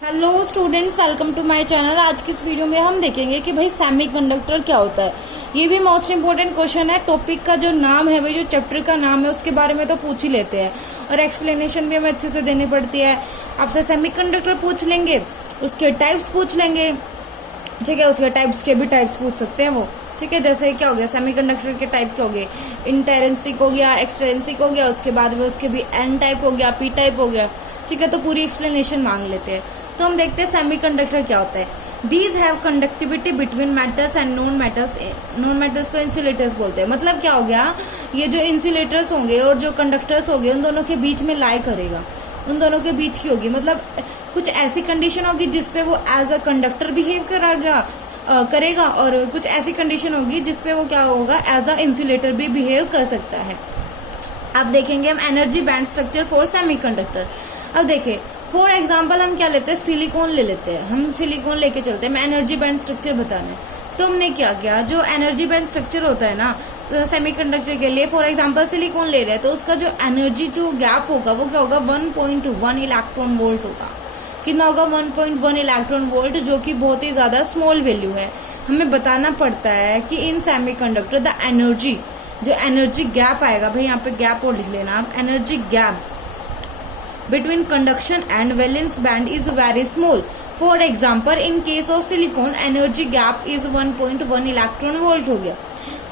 Hello students, welcome to my channel. आज की इस वीडियो में हम देखेंगे कि भाई सेमीकंडक्टर क्या होता है। ये भी मोस्ट इम्पोर्टेंट क्वेश्चन है। टॉपिक का जो नाम है, भाई जो चैप्टर का नाम है उसके बारे में तो पूछ ही लेते हैं और एक्सप्लेनेशन भी हमें अच्छे से देनी पड़ती है। आपसे सेमीकंडक्टर पूछ लेंगे, उसके टाइप्स पूछ लेंगे, ठीक है। उसके टाइप्स के भी टाइप्स पूछ सकते हैं वो, ठीक है। जैसे क्या हो गया, सेमीकंडक्टर के टाइप क्या हो गए, इंटेरेंसिक हो गया, एक्सट्रेंसिक हो गया, उसके बाद में उसके भी एन टाइप हो गया, पी टाइप हो गया, ठीक है। तो पूरी एक्सप्लेनेशन मांग लेते हैं। तो हम देखते हैं सेमीकंडक्टर क्या होता है। These have conductivity between metals and non metals. Non metals को इंसुलेटर्स बोलते हैं। मतलब क्या हो गया, ये जो इंसुलेटर्स होंगे और जो कंडक्टर्स होंगे उन दोनों के बीच में लाई करेगा, उन दोनों के बीच की होगी। मतलब कुछ ऐसी कंडीशन होगी जिसपे वो एज अ कंडक्टर बिहेव करेगा और कुछ ऐसी कंडीशन होगी जिसपे वो क्या होगा, एज अ इंसुलेटर भी बिहेव कर सकता है। अब देखेंगे हम energy band structure for semiconductor. अब देखें, फॉर एग्जाम्पल हम क्या लेते हैं, सिलिकॉन ले लेते हैं। हम सिलिकॉन लेके चलते हैं, मैं एनर्जी बैंड स्ट्रक्चर बताना है। तो हमने क्या किया, जो एनर्जी बैंड स्ट्रक्चर होता है ना सेमीकंडक्टर के लिए, फॉर एग्जांपल सिलिकॉन ले रहे हैं, तो उसका जो एनर्जी जो गैप होगा वो क्या होगा, 1.1 इलेक्ट्रॉन वोल्ट होगा। कितना होगा, 1.1 इलेक्ट्रॉन वोल्ट, जो कि बहुत ही ज्यादा स्मॉल वैल्यू है। हमें बताना पड़ता है कि इन सेमीकंडक्टर द एनर्जी, जो एनर्जी गैप आएगा, भाई यहाँ पे गैप और लिख लेना आप, energy gap between conduction and valence band is very small. For example, in case of silicon, energy gap is 1.1 electron volt हो गया,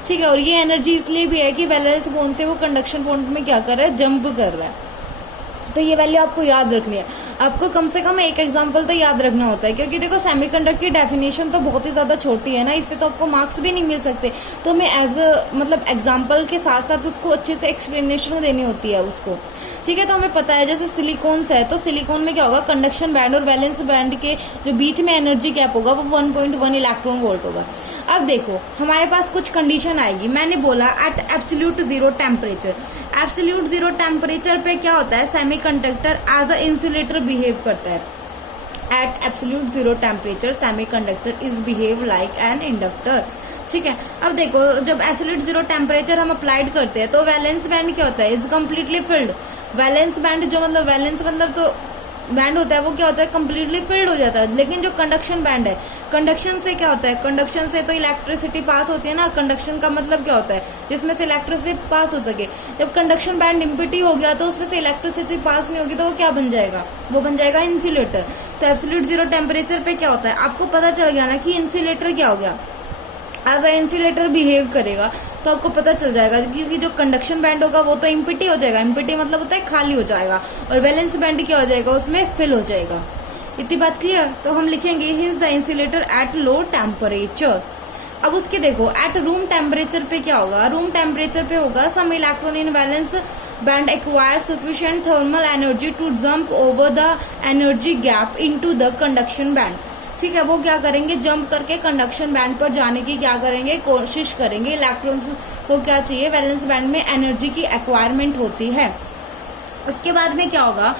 ठीक है। और ये एनर्जी इसलिए भी है कि वैलेंस बॉन्ड से वो कंडक्शन बॉन्ड में क्या कर रहा है, जंप कर रहा है। तो ये वैल्यू आपको याद रखनी है। आपको कम से कम एक एग्जांपल तो याद रखना होता है, क्योंकि देखो सेमीकंडक्टर की डेफिनेशन तो बहुत ही ज्यादा छोटी है ना, इससे तो आपको मार्क्स भी नहीं मिल सकते। तो हमें एज मतलब एग्जांपल के साथ साथ उसको अच्छे से एक्सप्लेनेशन देनी होती है उसको, ठीक है। तो हमें पता है जैसे सिलिकॉन्स है, तो सिलिकॉन में क्या होगा, कंडक्शन बैंड और वैलेंस बैंड के जो बीच में एनर्जी गैप होगा वो 1.1 इलेक्ट्रॉन वोल्ट होगा। अब देखो हमारे पास कुछ कंडीशन आएगी। मैंने बोला at absolute zero temperature. Absolute zero temperature पे क्या होता है, semiconductor as a insulator behave करता है। At absolute zero temperature semiconductor is behave like an inductor, ठीक है। अब देखो जब एब्सोल्यूट जीरो टेम्परेचर हम अप्लाइड करते हैं तो वैलेंस बैंड क्या होता है, is completely filled. Valence band जो मतलब वैलेंस मतलब तो बैंड होता है वो क्या होता है, कम्प्लीटली फिल्ड हो जाता है। लेकिन जो कंडक्शन बैंड है, कंडक्शन से क्या होता है, कंडक्शन से तो इलेक्ट्रिसिटी पास होती है ना। कंडक्शन का मतलब क्या होता है, जिसमें से इलेक्ट्रिसिटी पास हो सके। जब कंडक्शन बैंड इम्पिटी हो गया तो उसमें से इलेक्ट्रिसिटी पास नहीं होगी तो वो क्या बन जाएगा, वो बन जाएगा इंसुलेटर। तो एब्सोल्यूट जीरो टेम्परेचर पे क्या होता है, आपको पता चल गया ना कि इंसुलेटर क्या हो गया, एज अ इंसुलेटर बिहेव करेगा। तो आपको पता चल जाएगा, क्योंकि जो कंडक्शन बैंड होगा वो तो इम्पिटी हो जाएगा। इम्पिटी मतलब होता है खाली हो जाएगा, और वैलेंस बैंड क्या हो जाएगा, उसमें फिल हो जाएगा। इतनी बात क्लियर। तो हम लिखेंगे hints the insulator at low temperature. अब उसके देखो एट रूम टेम्परेचर पे क्या होगा, रूम टेम्परेचर पे होगा some electron in valence band acquire sufficient thermal energy to jump over the energy gap into the conduction band, ठीक है। वो क्या करेंगे, जंप करके कंडक्शन बैंड पर जाने की क्या करेंगे, कोशिश करेंगे। इलेक्ट्रॉन्स को क्या चाहिए, वैलेंस बैंड में एनर्जी की एक्वायरमेंट होती है। उसके बाद में क्या होगा,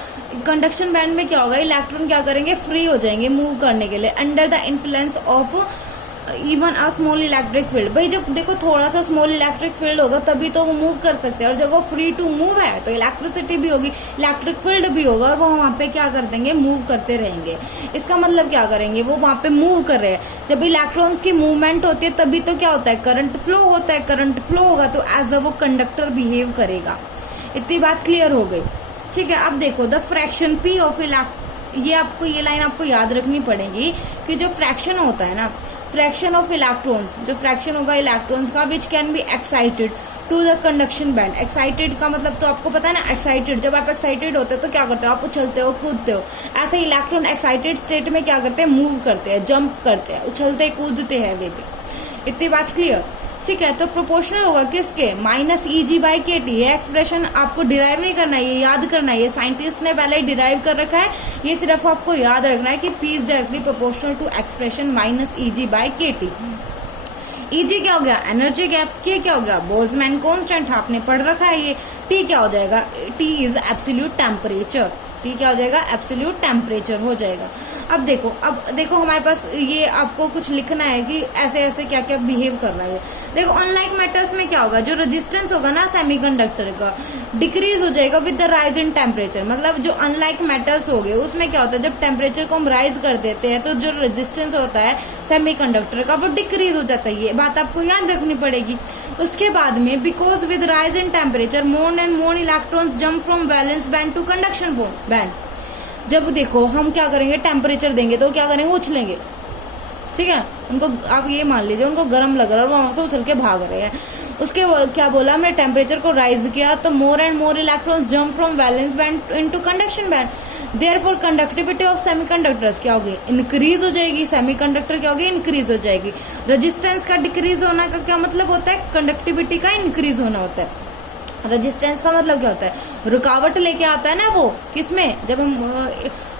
कंडक्शन बैंड में क्या होगा, इलेक्ट्रॉन क्या करेंगे, फ्री हो जाएंगे मूव करने के लिए under the influence of even a small electric field. भाई जब देखो थोड़ा सा स्मॉल इलेक्ट्रिक फील्ड होगा तभी तो वो मूव कर सकते हैं, और जब वो फ्री टू मूव है तो इलेक्ट्रिसिटी भी होगी, इलेक्ट्रिक फील्ड भी होगा, और वो वहां पे क्या कर देंगे, मूव करते रहेंगे। इसका मतलब क्या करेंगे, वो वहां पे मूव कर रहे हैं। जब इलेक्ट्रॉन्स की मूवमेंट होती है तभी तो क्या होता है, करंट फ्लो होता है। करंट फ्लो होगा तो एज अ वो कंडक्टर बिहेव करेगा। इतनी बात क्लियर हो गई, ठीक है। अब देखो द फ्रैक्शन पी ऑफ ये आपको ये लाइन आपको याद रखनी पड़ेगी कि जो फ्रैक्शन होता है ना, फ्रैक्शन ऑफ इलेक्ट्रॉन्स, जो फ्रैक्शन होगा इलेक्ट्रॉन्स का, which can be excited to the conduction band. Excited का मतलब तो आपको पता है ना, एक्साइटेड, जब आप एक्साइटेड होते हो तो क्या करते हो, आप उछलते हो, कूदते हो। ऐसे इलेक्ट्रॉन एक्साइटेड स्टेट में क्या करते हैं, मूव करते हैं, जंप करते हैं, उछलते कूदते हैं वे भी। इतनी बात क्लियर, ठीक है। तो प्रोपोर्शनल होगा किसके, माइनस EG/kT। ये एक्सप्रेशन आपको डिराइव नहीं करना है, ये याद करना है। ये साइंटिस्ट ने पहले ही डिराइव कर रखा है, ये सिर्फ आपको याद रखना है कि P is directly proportional to expression minus EG/kT। EG क्या हो गया, एनर्जी गैप। K क्या हो गया, बोल्ट्जमैन कांस्टेंट, आपने पढ़ रखा है ये। T क्या हो जाएगा, T is absolute temperature. T क्या हो जाएगा, एब्सोल्यूट टेम्परेचर हो जाएगा। अब देखो हमारे पास ये आपको कुछ लिखना है कि ऐसे ऐसे क्या क्या बिहेव करना है। देखो अनलाइक मेटल्स में क्या होगा, जो रेजिस्टेंस होगा ना सेमीकंडक्टर का, डिक्रीज हो जाएगा with the rise in temperature. मतलब जो अनलाइक मेटल्स हो गए उसमें क्या होता है, जब टेम्परेचर को हम राइज कर देते हैं तो जो रेजिस्टेंस होता है सेमीकंडक्टर का वो डिक्रीज हो जाता है। ये बात आपको याद रखनी पड़ेगी। उसके बाद में because with rise in temperature more and more electrons jump from valence band to conduction band. जब देखो हम क्या करेंगे, टेम्परेचर देंगे तो क्या करेंगे, उछलेंगे। ठीक है, उनको आप ये मान लीजिए उनको गर्म लग रहा है और वहां से उछल के भाग रहे हैं। उसके क्या बोला हमने, टेम्परेचर को राइज किया तो मोर and more electrons jump from valence band into conduction band. Therefore conductivity of semiconductors क्या होगी, इंक्रीज हो जाएगी। सेमीकंडक्टर क्या होगी, इंक्रीज हो जाएगी। रेजिस्टेंस का डिक्रीज होना का क्या मतलब होता है, कंडक्टिविटी का इंक्रीज होना होता है। रेजिस्टेंस का मतलब क्या होता है, रुकावट लेके आता है ना वो, किसमें, जब हम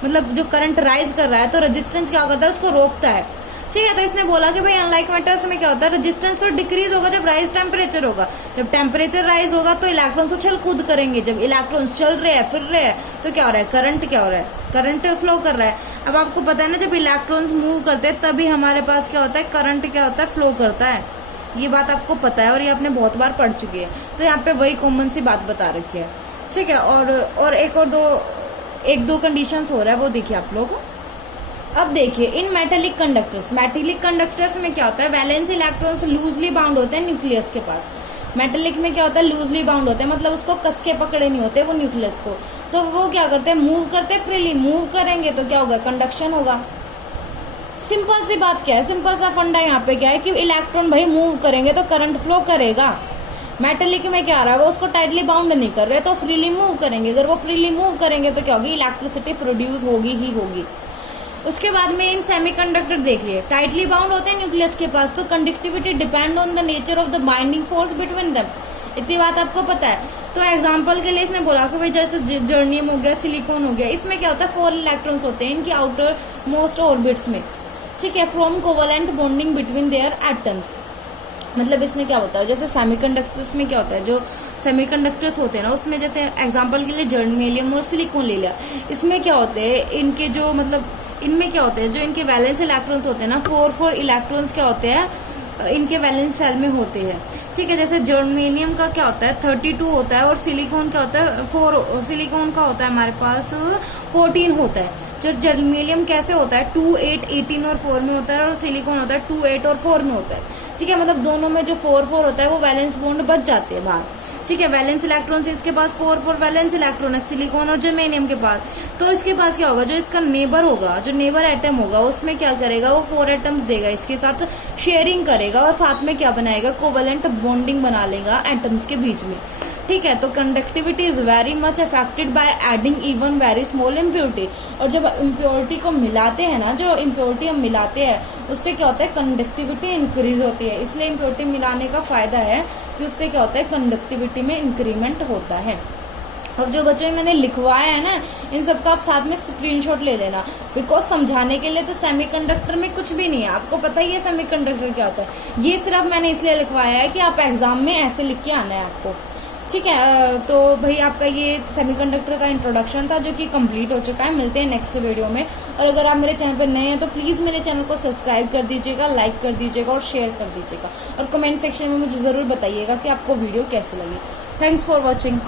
मतलब जो करंट राइज कर रहा है तो रेजिस्टेंस क्या करता है, उसको रोकता है। ठीक है, तो इसने बोला कि भाई अनलाइक मेटल्स में क्या होता है, रेजिस्टेंस तो डिक्रीज होगा जब राइज टेम्परेचर होगा। जब टेम्परेचर राइज होगा तो इलेक्ट्रॉन्स उछल कूद करेंगे। जब इलेक्ट्रॉन्स चल रहे हैं, फिर रहे हैं, तो क्या हो रहा है, करंट क्या हो रहा है, करंट फ्लो कर रहा है। अब आपको पता है ना, जब इलेक्ट्रॉन्स मूव करते हैं तभी हमारे पास क्या होता है, करंट क्या होता है, फ्लो करता है। ये बात आपको पता है और ये आपने बहुत बार पढ़ चुकी है। तो यहाँ पे वही कॉमन सी बात बता रखी है। ठीक है, और एक दो कंडीशंस हो रहा है, वो देखिए आप लोग। अब देखिए इन मेटेलिक कंडक्टर्स में क्या होता है, वैलेंस इलेक्ट्रॉन्स लूजली बाउंड होते हैं न्यूक्लियस के पास। मेटेलिक में क्या होता है, लूजली बाउंड होते हैं, मतलब उसको कस के पकड़े नहीं होते वो न्यूक्लियस को। तो वो क्या करते हैं, मूव करते हैं फ्रीली। मूव करेंगे तो क्या होगा, कंडक्शन होगा। सिंपल सी बात क्या है, सिंपल सा फंडा यहाँ पे क्या है कि इलेक्ट्रॉन भाई मूव करेंगे तो करंट फ्लो करेगा। मेटेलिक में क्या आ रहा है, वो उसको टाइटली बाउंड नहीं कर रहे तो फ्रीली मूव करेंगे। अगर वो फ्रीली मूव करेंगे तो क्या होगी, इलेक्ट्रिसिटी प्रोड्यूस होगी ही होगी। उसके बाद में इन सेमीकंडक्टर देख लिए, टाइटली बाउंड होते हैं न्यूक्लियस के पास, तो conductivity depend on the nature of the binding force between them. इतनी बात आपको पता है। तो एग्जांपल के लिए इसने बोला कि भाई जैसे जर्नियम हो गया, सिलिकॉन हो गया, इसमें क्या होता है, 4 इलेक्ट्रॉन्स होते हैं इनकी आउटर मोस्ट ऑर्बिट्स में। ठीक है, from covalent bonding between their atoms. मतलब इसमें क्या होता है, जैसे सेमीकंडक्टर्स में क्या होता है, जो सेमीकंडक्टर्स होते हैं ना, उसमें जैसे एग्जांपल के लिए जर्मेनियम और सिलिकॉन ले लिया। इसमें क्या होते हैं, इनके जो मतलब इनमें क्या होते हैं, जो इनके वैलेंस इलेक्ट्रॉन्स होते हैं ना, 4 इलेक्ट्रॉन्स क्या होते हैं, इनके वैलेंस शेल में होते हैं। ठीक है, जैसे जर्मेनियम का क्या होता है, 32 होता है, और सिलिकॉन क्या होता है, 4 सिलिकॉन का होता है हमारे पास 14 होता है। जो जर्मेनियम कैसे होता है, 2, 8, 18 और 4 में होता है, और सिलिकॉन होता है 2, 8 और 4 में होता है। ठीक है, मतलब दोनों में जो 4 होता है वो वैलेंस बॉन्ड बच जाते हैं बाहर। ठीक है, वैलेंस इलेक्ट्रॉन इसके पास 4 वैलेंस इलेक्ट्रॉन है सिलिकॉन और जर्मेनियम के पास। तो इसके पास क्या होगा, जो इसका नेबर होगा, जो नेबर एटम होगा, उसमें क्या करेगा, वो 4 एटम्स देगा, इसके साथ शेयरिंग करेगा और साथ में क्या बनाएगा, कोवलेंट बॉन्डिंग बना लेगा एटम्स के बीच में। ठीक है, तो conductivity is very much affected by adding even very small impurity. और जब इम्प्योरिटी को मिलाते हैं ना, जो इम्प्योरिटी हम मिलाते हैं उससे क्या होता है, कंडक्टिविटी इंक्रीज होती है। इसलिए इम्प्योरिटी मिलाने का फायदा है कि उससे क्या होता है, कंडक्टिविटी में इंक्रीमेंट होता है। और जो बच्चों मैंने लिखवाया है ना, इन सबका आप साथ में स्क्रीनशॉट ले लेना, बिकॉज समझाने के लिए तो सेमीकंडक्टर में कुछ भी नहीं है। आपको पता ही है सेमीकंडक्टर क्या होता है। ये सिर्फ मैंने इसलिए लिखवाया है कि आप एग्जाम में ऐसे लिख के आना है आपको। ठीक है, तो भाई आपका ये सेमीकंडक्टर का इंट्रोडक्शन था जो कि कंप्लीट हो चुका है। मिलते हैं नेक्स्ट वीडियो में। और अगर आप मेरे चैनल पर नए हैं तो प्लीज़ मेरे चैनल को सब्सक्राइब कर दीजिएगा, लाइक कर दीजिएगा और शेयर कर दीजिएगा। और कमेंट सेक्शन में मुझे ज़रूर बताइएगा कि आपको वीडियो कैसे लगी। Thanks for watching.